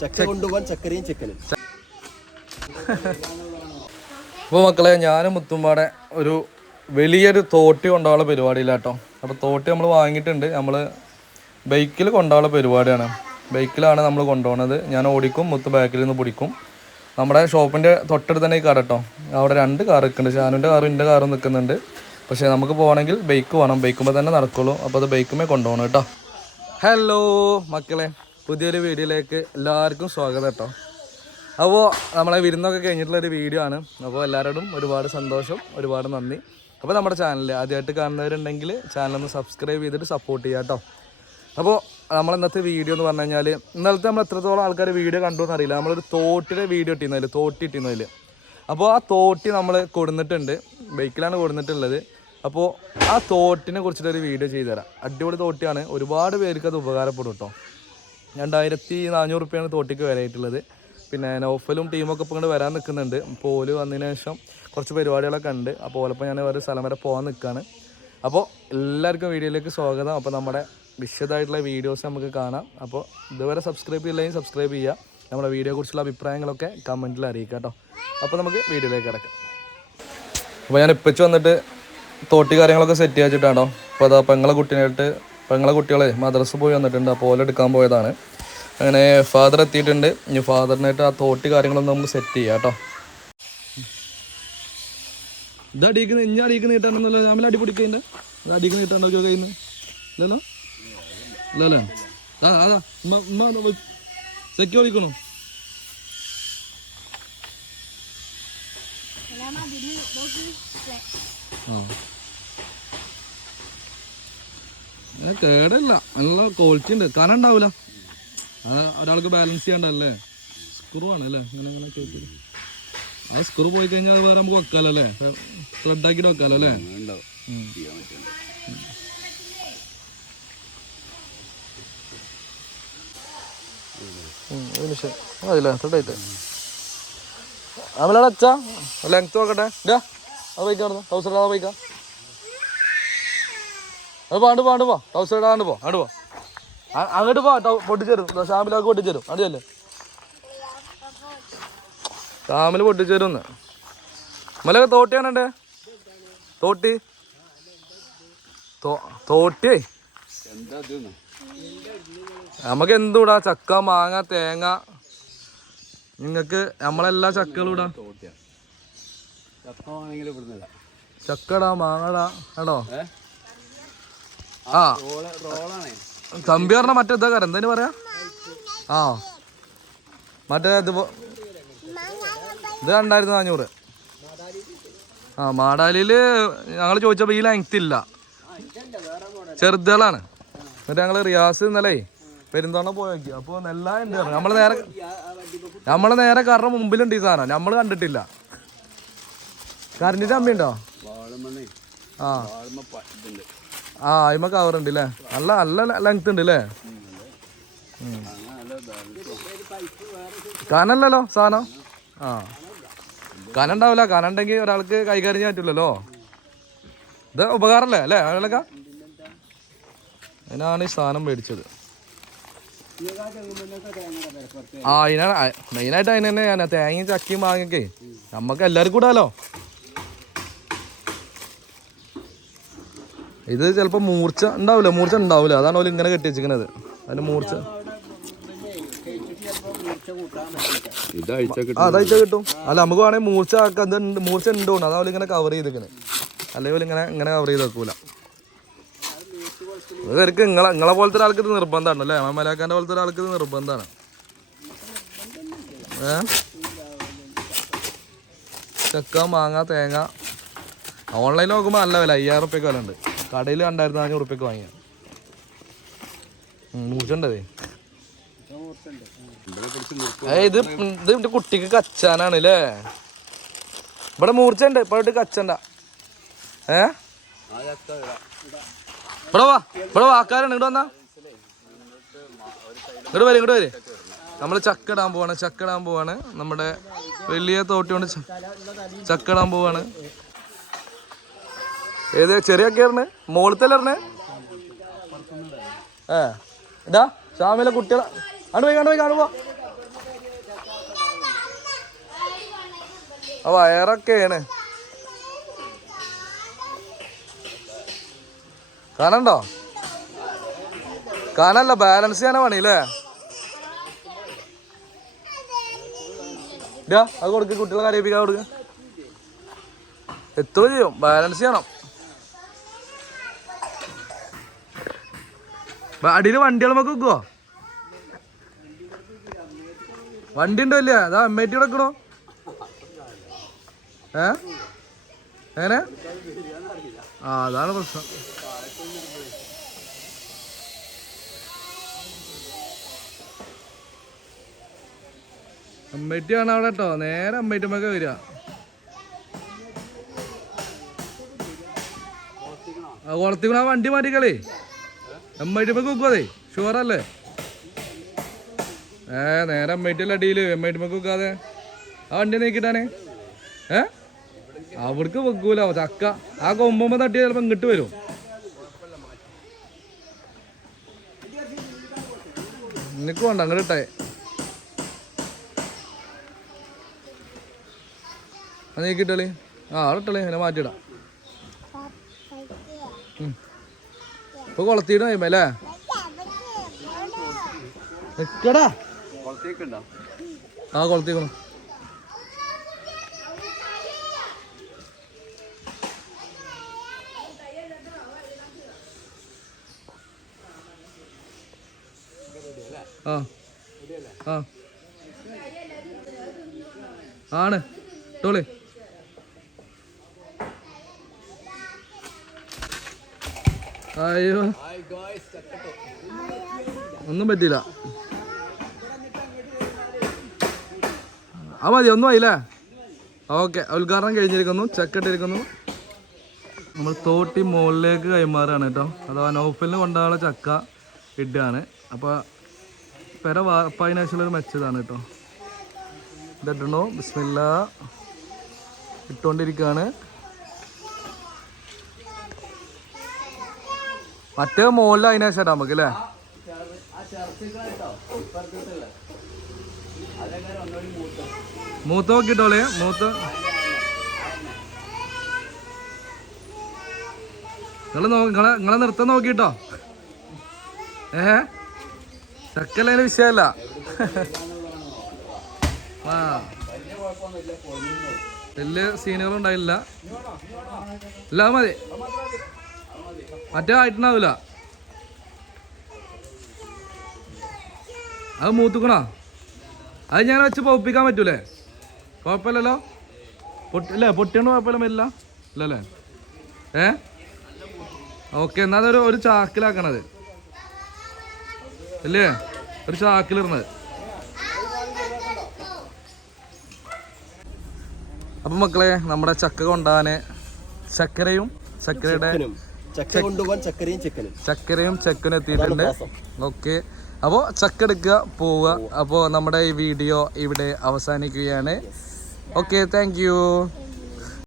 ചക്ക മക്കളെ ഞാനും മുത്തുമ്പാടെ ഒരു വലിയൊരു തോട്ടി കൊണ്ടുപോകാനുള്ള പരിപാടിയിലാട്ടോ. അപ്പോൾ തോട്ടി നമ്മൾ വാങ്ങിയിട്ടുണ്ട്. നമ്മൾ ബൈക്കിൽ കൊണ്ടുപോകാനുള്ള പരിപാടിയാണ്. ബൈക്കിലാണ് നമ്മൾ കൊണ്ടുപോകുന്നത്. ഞാൻ ഓടിക്കും മുത്ത് ബാക്കിൽ നിന്ന് പിടിക്കും. നമ്മുടെ ഷോപ്പിന്റെ തൊട്ടടുത്ത് തന്നെ ഈ കാർ കേട്ടോ അവിടെ രണ്ട് കാർ നിൽക്കുന്നുണ്ട്. ഷാനുവിന്റെ കാറും എന്റെ കാറും നിൽക്കുന്നുണ്ട്. പക്ഷേ നമുക്ക് പോകണമെങ്കിൽ ബൈക്ക് വേണം. ബൈക്കുമ്പോൾ തന്നെ നടക്കുള്ളൂ. അപ്പോൾ അത് ബൈക്കുമേ കൊണ്ടുപോകണം കേട്ടോ. ഹലോ മക്കളെ. പുതിയൊരു വീഡിയോയിലേക്ക് എല്ലാവർക്കും സ്വാഗതം കേട്ടോ. അപ്പോൾ നമ്മളെ വിരുന്നൊക്കെ കഴിഞ്ഞിട്ടുള്ള ഒരു വീഡിയോ ആണ്. അപ്പോൾ എല്ലാവരോടും ഒരുപാട് സന്തോഷം ഒരുപാട് നന്ദി. അപ്പോൾ നമ്മുടെ ചാനൽ ആദ്യമായിട്ട് കാണുന്നവരുണ്ടെങ്കിൽ ചാനലൊന്ന് സബ്സ്ക്രൈബ് ചെയ്തിട്ട് സപ്പോർട്ട് ചെയ്യാം കേട്ടോ. അപ്പോൾ നമ്മൾ ഇന്നത്തെ വീഡിയോ എന്ന് പറഞ്ഞു കഴിഞ്ഞാൽ ഇന്നലത്തെ നമ്മൾ എത്രത്തോളം ആൾക്കാർ വീഡിയോ കണ്ടു എന്നറിയില്ല നമ്മളൊരു തോട്ടിലെ വീഡിയോ ഇട്ടിരുന്നതിൽ തോട്ടി ഇട്ടിരുന്നതിൽ അപ്പോൾ ആ തോട്ടി നമ്മൾ കൊടുന്നിട്ടുണ്ട്. ബൈക്കിലാണ് കൊടുന്നിട്ടുള്ളത്. അപ്പോൾ ആ തോട്ടിനെ കുറിച്ചിട്ടൊരു വീഡിയോ ചെയ്തുതരാം. അടിപൊളി തോട്ടിയാണ്. ഒരുപാട് പേർക്ക് അത് ഉപകാരപ്പെടും കേട്ടോ. രണ്ടായിരത്തി നാനൂറ് റുപ്യാണ് തോട്ടിക്ക് വരായിട്ടുള്ളത് പിന്നെ നോഫലും ടീമൊക്കെ ഇപ്പോൾ ഇങ്ങോട്ട് വരാൻ നിൽക്കുന്നുണ്ട് അപ്പോൾ ഓൽ വന്നതിന് ശേഷം കുറച്ച് പരിപാടികളൊക്കെ ഉണ്ട്. അപ്പോൾ ഓലപ്പോൾ ഞാൻ വേറെ സ്ഥലം വരെ പോകാൻ നിൽക്കുകയാണ് അപ്പോൾ എല്ലാവർക്കും വീഡിയോയിലേക്ക് സ്വാഗതം. അപ്പോൾ നമ്മുടെ വിശദമായിട്ടുള്ള വീഡിയോസ് നമുക്ക് കാണാം. അപ്പോൾ ഇതുവരെ സബ്സ്ക്രൈബ് ചെയ്യില്ലെങ്കിൽ സബ്സ്ക്രൈബ് ചെയ്യുക. നമ്മുടെ വീഡിയോയെ കുറിച്ചുള്ള അഭിപ്രായങ്ങളൊക്കെ കമന്റിൽ അറിയിക്കാം കേട്ടോ. അപ്പോൾ നമുക്ക് വീഡിയോയിലേക്ക് കിടക്കാം. അപ്പോൾ ഞാൻ ഇപ്പച്ച് വന്നിട്ട് തോട്ടി കാര്യങ്ങളൊക്കെ സെറ്റ് ചെയ്തിട്ടാണോ അപ്പോൾ അതാ പെങ്ങളെ കുട്ടീനായിട്ട് പെങ്ങളെ കുട്ടികളെ മദ്രസ പോയി വന്നിട്ടുണ്ട് അപ്പോൾ എടുക്കാൻ പോയതാണ്. അങ്ങനെ ഫാദർ എത്തിയിട്ടുണ്ട്. ഇനി ഫാദറിനായിട്ട് ആ തോട്ടി കാര്യങ്ങളൊന്നും നമുക്ക് സെറ്റ് ചെയ്യാം കേട്ടോ. ഇത് അടിക്കുന്ന ഇഞ്ഞ അടിക്കുന്ന നീട്ടാണെന്നല്ലോ ഞാൻ അടി പിടിക്കതിന്റെ ഇത് അടിക്കുന്ന നീട്ടാണ്ടോ കയ്യിൽ നിന്ന് ഇല്ലല്ലോ? ഇല്ലല്ലേ? ആ അതാ. ഉമ്മ ഉമ്മ സെക്കി വിളിക്കണോ ആ ഏ, കേടല്ല. നല്ല ക്വാളിറ്റി ഉണ്ട്. കനം ഉണ്ടാവില്ല അത് ഒരാൾക്ക് ബാലൻസ് ചെയ്യണ്ടല്ലേ? സ്ക്രൂ ആണ് അല്ലേ? ഇങ്ങനെ ഇങ്ങനെ കേട്ടി ആ സ്ക്രൂ പോയി കഴിഞ്ഞാൽ വേറെ നമുക്ക് വെക്കാലോ അല്ലേ? ത്രെഡ് ആക്കിയിട്ട് വെക്കാലോ അല്ലേ? അതില്ല ത്രെഡായിട്ട് അച്ഛാ ലെങ്ത് നോക്കട്ടെ. അത് വയ്ക്കാം ടൗസർ അത് വയ്ക്കാം. അത് പാണ്ട് പാണ്ട് പോ. ടൗസർ ഇടാണ്ട് പോ. അങ്ങോട്ട് പോ. അങ്ങോട്ട് പോ. പൊട്ടിച്ചേരും. ഷാമിലൊക്കെ പൊട്ടിച്ചേരും. അടിയല്ലേ? ഷാമിൽ പൊട്ടിച്ചേരും ഒന്ന് മലൊക്കെ തോട്ടിയാണേ തോട്ടി തോട്ടി? തോട്ടിയേ നമുക്ക് എന്തുടാ ചക്ക മാങ്ങ തേങ്ങ. നിങ്ങക്ക് നമ്മളെല്ലാ ചക്കകളും ഇടാ. ചക്കടാ മാങ്ങടാ. കേട്ടോ ആ. തമ്പി പറഞ്ഞ മറ്റേ ഇതാ കാരം എന്താ പറയാ? ആ. മറ്റേ ഇത് ഇത് രണ്ടായിരത്തി നാനൂറ്. ആ മാടാലിയിൽ ഞങ്ങൾ ചോദിച്ചപ്പോ ഈ ലെങ്ത് ഇല്ല. ചെറുതുകളാണ് എന്നിട്ട് ഞങ്ങൾ റിയാസ് ഇന്നലെ പെരുന്തോണ പോയി നോക്കി. അപ്പൊ നെല്ല ഉണ്ട്. നമ്മൾ നേരെ നമ്മൾ നേരെ കാരണം മുമ്പിലുണ്ട് ഈ സാധനം. നമ്മൾ കണ്ടിട്ടില്ല. കറിഞ്ഞിട്ട് അമ്മയുണ്ടോ? ആ. ആ അതിമ കവർ ഉണ്ട് അല്ലേ നല്ല നല്ല ലെങ്ത് ഉണ്ട് അല്ലേ കനല്ലല്ലോ സാധനം? ആ. കന ഉണ്ടാവില്ല കന ഉണ്ടെങ്കിൽ ഒരാൾക്ക് കൈകാര്യം ചെയ്യാൻ പറ്റില്ലല്ലോ ഇത് ഉപകാരമല്ലേ അല്ലേ? അയാളൊക്കെ? അതിനാണ് ഈ സാധനം മേടിച്ചത്. ആ അതിനാണ് മെയിനായിട്ട് അതിന് തന്നെ തേങ്ങയും ചക്കിയും വാങ്ങിക്കേ നമ്മക്ക് എല്ലാവർക്കും കൂടാലോ ഇത് ചിലപ്പോൾ മൂർച്ച ഉണ്ടാവില്ല മൂർച്ച ഉണ്ടാവില്ല. അതാണ് ഓൽ ഇങ്ങനെ കെട്ടി വെച്ചിരിക്കുന്നത് അതിന് മൂർച്ച. അതഴിച്ച അതാഴ്ച കിട്ടും. അല്ല നമുക്ക് വേണമെങ്കിൽ മൂർച്ച ഇത് മൂർച്ച ഉണ്ടോണ്ട് അതാ ഇങ്ങനെ കവർ ചെയ്തിരിക്കണേ. അല്ലെങ്കിൽ ഇങ്ങനെ ഇങ്ങനെ കവർ ചെയ്ത് വെക്കൂല. ഇവർക്ക് നിങ്ങളെ നിങ്ങളെ പോലത്തെ ഒരാൾക്ക് ഇത് നിർബന്ധമാണ് അല്ലേ? മലാക്കാന്റെ പോലത്തെ ഒരാൾക്ക് ഇത് നിർബന്ധമാണ്. ഏ? ചക്ക മാങ്ങ തേങ്ങ. ഓൺലൈനിൽ നോക്കുമ്പോൾ നല്ല വില അയ്യായിരം റുപ്യക്ക് വില ഉണ്ട്. കടയിൽ രണ്ടായിരത്തി നാനൂറ് റുപ്യക്ക് വാങ്ങിയ. മൂച്ചുണ്ടതേ ഇത് ഇത് എന്റെ കുട്ടിക്ക് കച്ചാനാണ് അല്ലേ ഇവിടെ മൂർച്ചണ്ട് ഇപ്പൊ കച്ചണ്ട. ഏ? ഇവിടെ വാ ഇവിടെ വാക്കാരുണ്ട് ഇങ്ങോട്ട് വന്നാ. ഇങ്ങോട്ട് വരും ഇങ്ങോട്ട് വരും. നമ്മൾ ചക്ക ഇടാൻ പോവാണ് ചക്ക ഇടാൻ പോവാണ്. നമ്മുടെ വലിയ തോട്ടി കൊണ്ട് ച- ചക്ക ഇടാൻ പോവാണ്. ഏത് ചെറിയൊക്കെയായിരുന്നു മോളത്തല്ലായിരുന്നേ ഏ ഇതാ ഷാമിലെ കുട്ടികളെ. കണ്ടു പോയി കണ്ടു പോയി കാണുമ്പോ. ആ വയറൊക്കെയാണ്. കാണണ്ടോ? കാണല്ല ബാലൻസ് ചെയ്യാനാ പണി അല്ലേ അത് കൊടുക്ക് കുട്ടികളെ കരയിപ്പിക്കാൻ കൊടുക്ക. എത്ര ചെയ്യും? ബാലൻസ് ചെയ്യണം. അടിയിൽ വണ്ടികൾ നമുക്ക് വെക്കുവോ? വണ്ടി ഉണ്ടോ ഇല്ല? അതാ ടി കിടക്കണോ ഏ? എങ്ങനെ? ആ അതാണ് പ്രശ്നം. അമ്മേറ്റി ആണ് അവിടെ കേട്ടോ. നേരെ അമ്മേറ്റുമ്പൊക്കെ വരിക. കൊളത്തിക്കണോ വണ്ടി മാറ്റിക്കളേ. അമ്മേറ്റുമ്പൊക്കെ വെക്കുവതേ ഷുവറല്ലേ ഏ നേരെ അമ്മേറ്റില്ല അടിയിൽ അമ്മേറ്റുമ്പൊക്കെ വെക്കാതെ ആ വണ്ടി നീക്കിട്ടാണ് ഏ? അവിടക്ക് വെക്കൂല. ചക്ക. ആ കൊമ്പുമ്പോ തട്ടി ചിലപ്പോ ഇങ്ങോട്ട് വരും. നിനക്ക് വേണ്ട അങ്ങോട്ട് ഇട്ടേ. നീക്കിട്ടളി ആ അവിടെ ഇട്ടളി. എന്നെ മാറ്റിയിടാം. ഇപ്പൊ കൊളത്തിയിടും കഴിയുമ്പോ അല്ലേ? ആ കൊളത്തിക്കണം ആ ആ. ആണ്. ഇട്ടോളി. അയ്യോ. ഒന്നും പറ്റില്ല ആ മതി ഒന്നും ആയില്ലേ? ഓക്കെ ഉദ്ഘാടനം കഴിഞ്ഞിരിക്കുന്നു ചക്കട്ടിരിക്കുന്നു. നമ്മൾ തോട്ടി മുകളിലേക്ക് കൈമാറുകയാണ് കേട്ടോ. അഥവാ നൗഫലിന് കൊണ്ടാണ് ചക്ക ഇടുകയാണ് അപ്പോൾ പെര വാർപ്പതിനാശുള്ള ഒരു മെച്ചതാണ് കേട്ടോ. ഇതെട്ടുണ്ടോ ബിസ്മില്ല. ഇട്ടുകൊണ്ടിരിക്കുകയാണ്. മറ്റേ മുകളിൽ ചേട്ടാ നമുക്ക് അല്ലേ മൂത്ത്? നോക്കിട്ടോളെ മൂത്ത്. നിങ്ങൾ നിങ്ങളെ നിങ്ങളെ നൃത്തം നോക്കിട്ടോ. ഏഹ്? ചക്കല്ലേ വിഷയമല്ല. ആ. വലിയ സീനുകളും ഉണ്ടായില്ല. ഇല്ല അത് മതി. മറ്റേ ആയിട്ടുണ്ടാവില്ല അത് മൂത്തുക്കണോ? അത് ഞാൻ വെച്ച് പൊപ്പിക്കാൻ പറ്റൂലേ? കുഴപ്പമില്ലല്ലോ? പൊട്ടി അല്ലേ പൊട്ടിയോണ്ട് കുഴപ്പമില്ല വരില്ല ഇല്ലല്ലേ? ഏ? ഓക്കെ എന്നാൽ അതൊരു ഒരു ചാക്കിലാക്കണത്. അല്ലേ ഒരു ചാക്കിലിടുന്നത് അപ്പം മക്കളെ നമ്മുടെ ചക്ക കൊണ്ടാന് ചക്കരയും ചക്കരയുടെ ചക്ക കൊണ്ടുപോകാൻ ചക്കരയും ചിക്കനും ചക്കരയും ചക്കനും എത്തിയിട്ടുണ്ട്. ഓക്കെ. അപ്പോൾ ചക്ക എടുക്കുക പോവുക. അപ്പോൾ നമ്മുടെ ഈ വീഡിയോ ഇവിടെ അവസാനിക്കുകയാണ്. Okay thank you